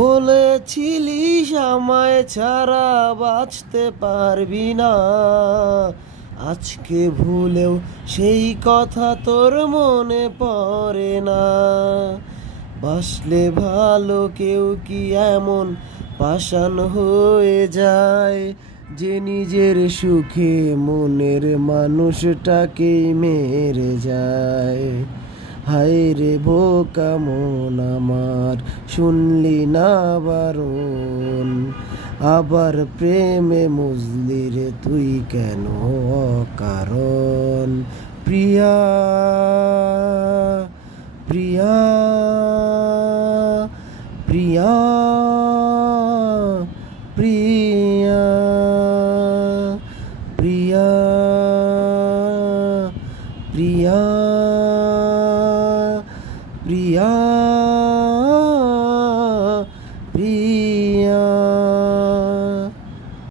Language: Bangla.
বলেছিলিস আমায় ছাড়া বাঁচতে পারবি না, আজকে ভুলেও সেই কথা তোর মনে পড়ে না। বাসলে ভালো কেউ কি এমন পাষাণ হয়ে যায়, যে নিজের সুখে মনের মানুষটাকেই মেরে যায়। হায় রে বোকা মন আমার, শুনলি না বারণ, আবার প্রেমে মজলি রে তুই কেন অকারণ। প্রিয়া প্রিয়া প্রিয়া প্রিয়া প্রিয়া প্রিয়া প্রিয়া প্রিয়া।